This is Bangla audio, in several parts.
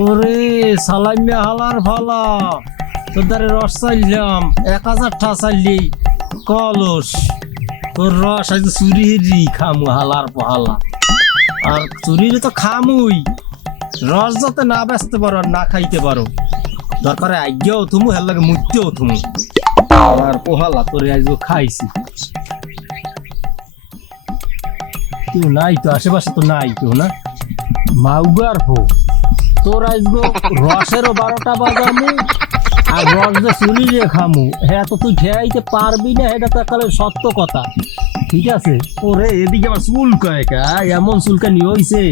ওরে সালাইমে হালার ভালা তোদের রস চাইলাম 1000 টা চাইলি কলস তোর রস আজ চুরিরি খামু হালার পালা আর চুরিরি তো খামুই রস যাতে না বেচতে পারো আর না খাইতে পারো দরকারে আজ্ঞাও থুমু হের লাগে মুতেও থুমু আর পোহালা তোরে আজ খাইছি কেউ নাই তো আশেপাশে তো নাই কেউ না মাউগার হো তোর আজগো রসেরও 12টা বাজামু আর রস যে চুলি দিয়ে খামু হ্যাঁ তো তুই খেয়াইতে পারবি না এটা তো একালে সত্য কথা ঠিক আছে ওরে এদিকে আমার চুলকায় এমন চুলকানি হইছে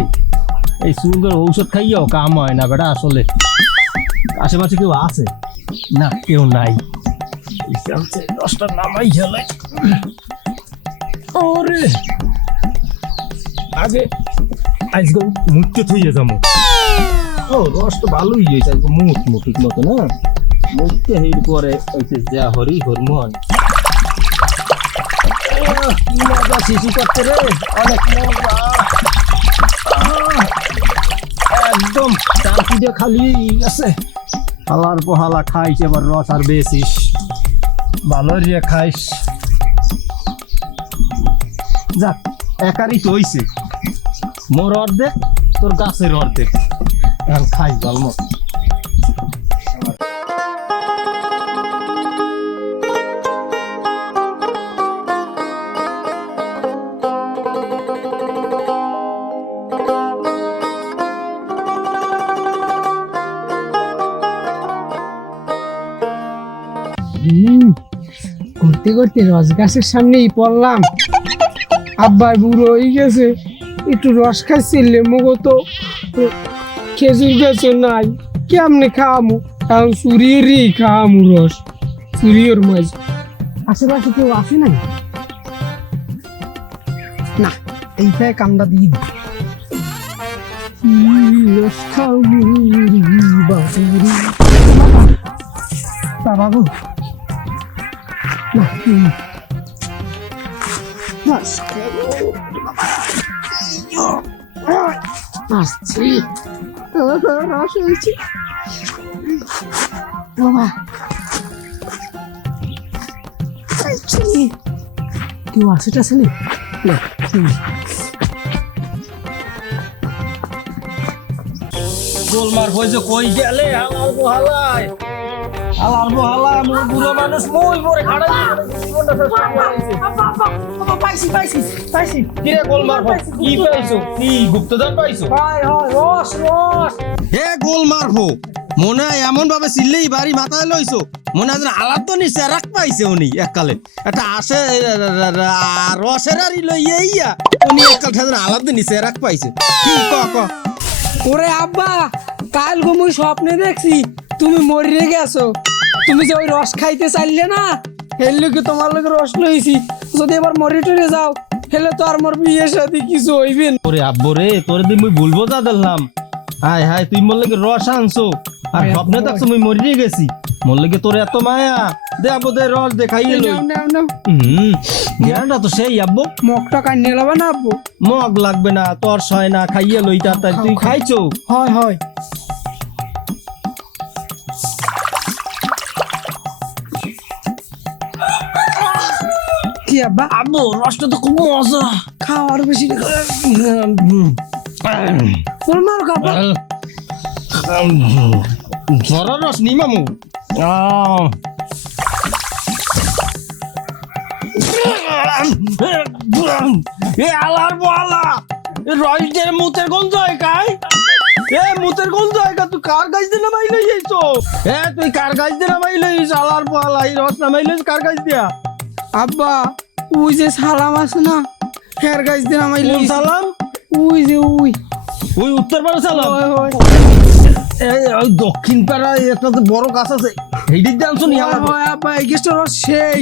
এই চুলকার ঔষধ খাইয়াও কাম হয় না বেটা আসলে আশেপাশে কেউ আছে না কেউ নাই রসটা নামাই খেলে ওরে আগে আজকে মুখকে থইয়ে যাবো ও রস তো ভালোই হয়েছে আজকে মুখ ঠিক মতো না মুখকে হের পরে হয়েছে যা হরি হরমোহন মজা শিশু করতে রে অনেক মজা একদম টাঙ্কি দিয়ে খালি গেছে হালার পোহালা খাইস এবার রস আর বেশিস ভালো রে খাইস যাক একারই তো হইছে মোর অর্ধেক তোর গাছের অর্ধেক এখন খাই জন্ম করতে করতে রস গাছের সামনেই পড়লাম আব্বার বুড়ো হয়ে গেছে একটু রস খাইছিল মগো তো খেজুর গাছও নাই কেমনে খাওয়ামু এখন চুরিয়েরই খাওয়ামু রস চুরিয়র মাঝ আশেপাশে কেউ আছে নাই না এইটাই কামটা দিয়ে দি রস খাওয়ামু বাবা গো না আসছি রস হয়েছি বাবা কেউ আছে টাছে না গোলমার হয়েছে কই গেলে হালাল বহালায় হালাল বহালা মোর বুড়ো মানুষ মই পরে খাড়াই পাইছি কি রে গোলমার কি পাইছো কি গুপ্তধন পাইছো রস রস হে গোলমার হো মনে হয় এমন ভাবে চিল্লেই বাড়ি মাথায় লইছো মনে হয় আলাদ তো নিচে রাখ পাইছে উনি এককালে একটা আসে রসের আরি লইয়া উনি এককাল ঠাকুর আলাদ নিচে রাখ পাইছে কি ক ওরে আব্বা কাল গো মুই স্বপ্নে দেখছি তুমি মরিয়ে গেছো তুমি যে ওই রস খাইতে চাইলে না এর লোকে তোমার লোকে রস লইছি যদি এবার মরি টরে যাও হেলে তো আর মোর বিয়ের সাথে কিছু হইবে না ওরে আব্বু রে তোরে দি মুই ভুলবো যা দিলাম হাই হাই তুই মোর লাগে রস আনছো আর স্বপ্নে দেখছো মুই মরিয়ে গেছি মোর লাগে তোর এত মায়া দে আব্বু দে রস দে খাইয়ে লই নাও জ্ঞানটা তো সেই আব্বু মগটা কান্নে লাবা না আব্বু মগ লাগবে না তোর সয় না খাইয়ে লই তার তুই খাইছো হয় কি আব্বা আব্বু রসটা তো খুব মজা খাওয়ার বেশি মার কাপা ঝড়ার রস নি মামু এ আলার বলা এ রসের মুতের গন্ধ হয় কাই এ মুতের গন্ধ হয় কা তুই কার গাছ দিয়ে নামাই লই যাইছো এ তুই কার গাছ দিয়ে নামাই লইস আলার বলা এই রস নামাই লইস কার গাছ দিয়া আব্বা ওই যে সালাম আছে না হের গাছ দিয়ে নামাই কোন লই সালাম ওই যে ওই উত্তর পাড়া সালাম এই ওই দক্ষিণ পাড়ায় একটা বড় গাছ আছে এইদিক দিয়ে আনছো নি আমার আব্বা এই গেস্ট রস সেই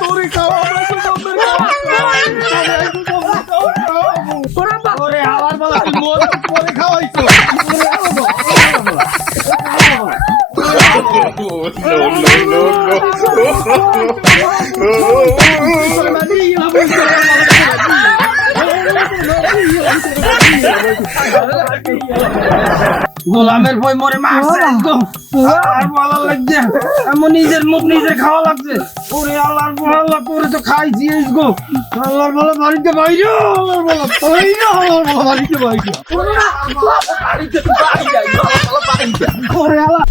তোরে খাওয়া আমার বলা পরে খাওয়াইছো গোলামের বই মরে মারছে একদম আর ভালো লাগছে এমন নিজের মুখ নিজের খাওয়া লাগছে ওরে আল্লাহর ভালো করে তো খাইছি এই গো আল্লাহর ভালো বাড়িতে বাইরে আল্লাহর ভালো বাইরে আল্লাহর ভালো বাড়িতে বাইরে ওরে আল্লাহ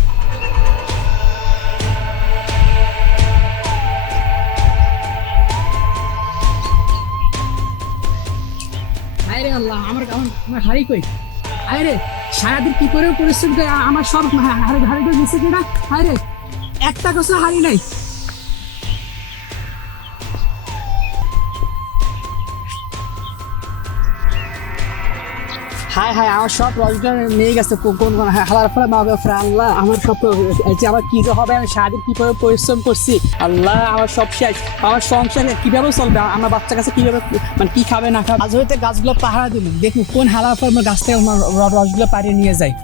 আরে আল্লাহ আমার আমার হাড়ি কই আরে সারাদিন কি করে পরিশ্রম করে আমার সব হাড়ি করে দিচ্ছে কিনা আরে একটা কথা হাড়ি নাই হায় হায় আমার সব রোজগার নিয়ে গেছে কোন হালার ফলে মা ফেরা আল্লাহ আমার সব যে আমার কি যে হবে আমি সারাদিন কি করে পরিশ্রম করছি আল্লাহ আমার সব শেষ আমার সংসারে কিভাবে চলবে আমার বাচ্চা কাছে কিভাবে মানে কি খাবে না খাবে আজ হইতে গাছগুলো পাহারা দিল দেখুন কোন হালার ফলে আমার গাছ থেকে আমার রসগুলো পাড়িয়ে নিয়ে যায়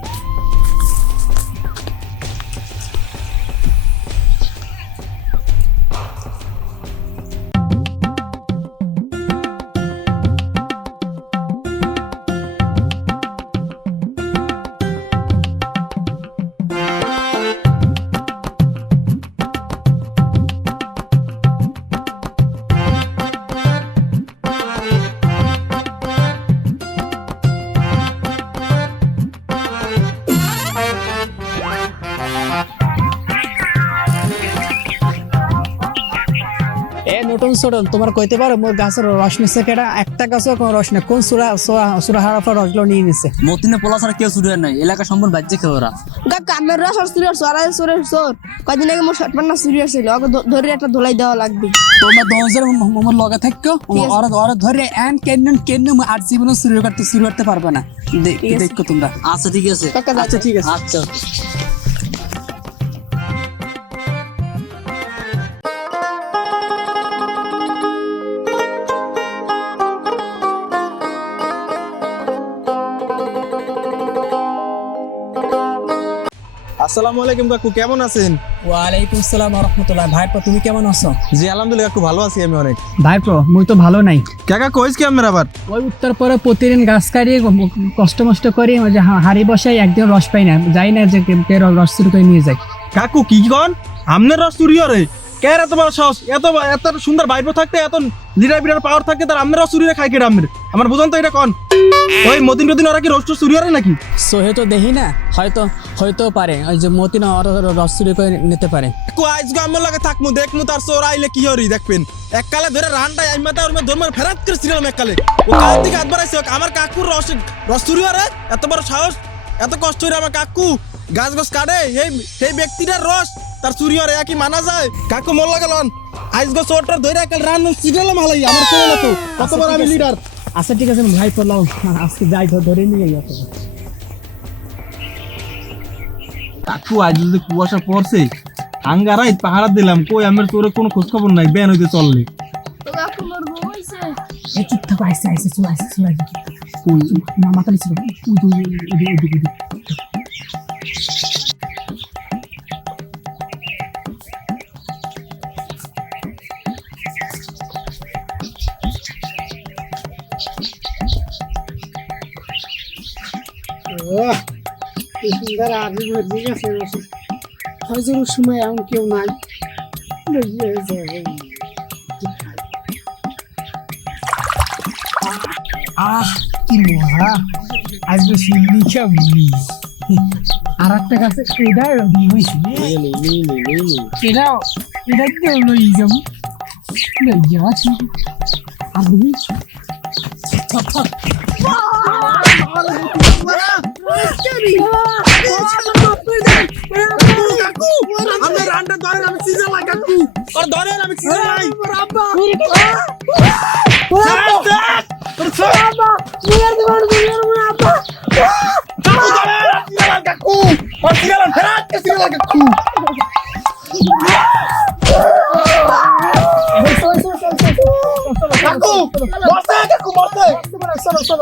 নতুন ছোটন তোমার কইতে পারো মোর গাছের রস নিচ্ছে কেটা একটা গাছও কোনো রস নেই কোন সুরা হারাফা রসগুলো নিয়ে নিচ্ছে মতিনে পোলা ছাড়া কেউ চুরি হয় নাই এলাকা সম্পূর্ণ বাজ্যে খেয়ে ওরা কামের রস আর চুরি সরাই চোরের চোর কয়দিন আগে মোর শার্ট প্যান্ট চুরি হয়েছিল ওকে ধরে একটা ধোলাই দেওয়া লাগবে তোমরা 10 মোর লগে থাকো ওরা ওরা ধরে এন কেন আর জীবনে শুরু করতে পারবে না দেখো তোমরা আচ্ছা ঠিক আছে আচ্ছা ঠিক আছে আচ্ছা আসসালামু আলাইকুম কাকু, কেমন আছেন? ওয়ালাইকুম আসসালাম ওয়া রাহমাতুল্লাহ। ভাইপো তুমি কেমন আছো? জি আলহামদুলিল্লাহ কাকু, ভালো আছি আমি অনেক। ভাইপো মুই তো ভালো নাই। কাকা কইস কি আমার আবার? ওই উত্তর পরে প্রতিদিন গাছ কাটিয়ে কষ্ট মষ্ট করে ওই যে হাড়ি বসাই একদিন রস পাই না, যাই না যে রস চুরি করে নিয়ে যায়। কাকু কি কন? আমনের রস চুরি করে? কেন এত বড় সাহস? এত সুন্দর বাইরে থাকতে, এত লিডার বিডার পাওয়ার থাকতে তার আমনের রস চুরি খাই কেটে আমনের? আমার বুঝান তো এটা কন। ওই মতিন ওরা কি রস চুরি করে নাকি? সোহে তো দেখি না, হয়তো পারে ওই যে মতিন রস চুরি করে নিতে পারে। কাকু আজকে আমার লাগে থাকমু, দেখমু তার চোর আইলে কি হরি দেখবেন। এককালে ধরে রানটাই আমি মাথা ওর ধর্মের ফেরাত করেছিলাম এককালে। ও কাল দিকে হাত বাড়াইছে, আমার কাকুর রস চুরি করে? এত বড় সাহস, এত কষ্ট হইরে আমার কাকু গাছ কাটে, সেই ব্যক্তিটার রস তার চুরি হরে কি মানা যায়? কাকু মোর লাগে লন আজকে চোরটার ধরে একাল রান সিটালাম হালাই আমার চলে না তো কতবার আমি লিডার। আচ্ছা ঠিক আছে ভাই পড়লাম, আজকে যাই ধরে নিয়ে যাবো। কাকু আজ যদি কুয়াশা পড়ছে আঙ্গারাই পাহাড়া দিলাম, কই আমার তোরে কোনো খোঁজ খবর নাই, বেন হইতে চললে। এই চুপ থাকো, আইসে চলে কই না মাথা নিছিল হজরের সময় এমন কেউ নাই। কি মহা আজকে শুনলি কেমনি আর একটা গাছে এটাই এটা কেউ লই যাবো যাচ্ছি আপনি আমি রানটা ধরেন, আমি সিজন লাই কাকু আর ধরেন, আমি সিজন লাই কাকু মরতে, কাকু মরতে, চলো